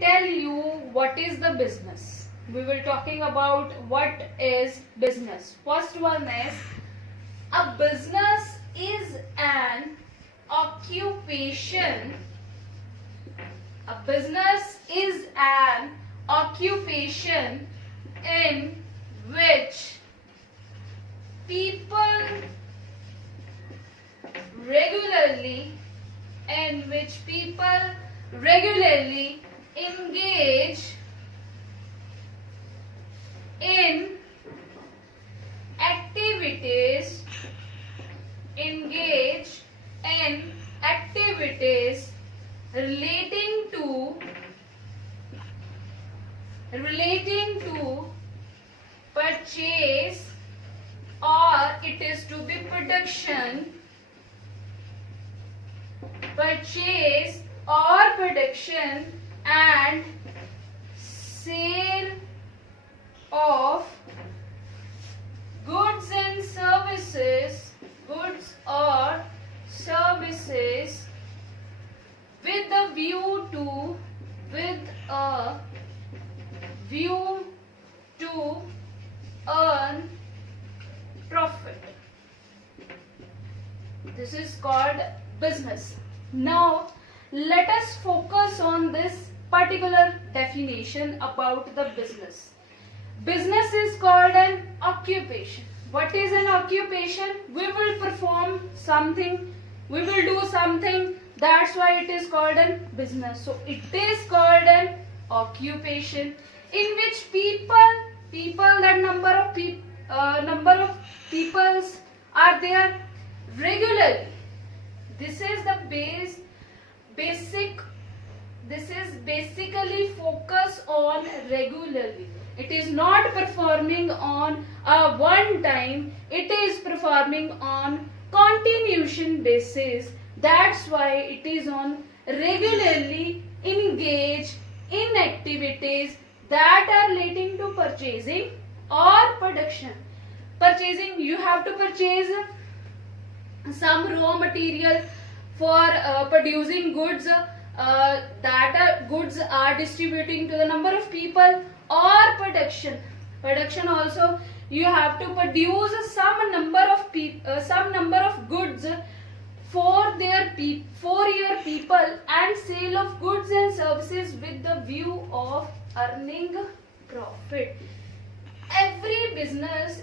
tell you what is the business. We will talking about what is business. First one is, a business is an occupation. A business is an occupation in which people regularly engage in activities relating to purchase, or it is to be production and sale of goods or services with a view to earn profit. This is called business. Now let us focus on this particular definition about the business. Business is called an occupation. What is an occupation? We will perform something, we will do something, that's why it is called a business. So it is called an occupation in which that number of peoples are there regularly. This is basically focus on regularly. It is not performing on a one time, it is performing on continuation basis. That's why it is on regularly engage in activities that are relating to purchasing or production. Purchasing, you have to purchase some raw material for producing goods, goods are distributing to the number of people, or production also, you have to produce some number of goods for your people and sale of goods and services with the view of earning profit. Every business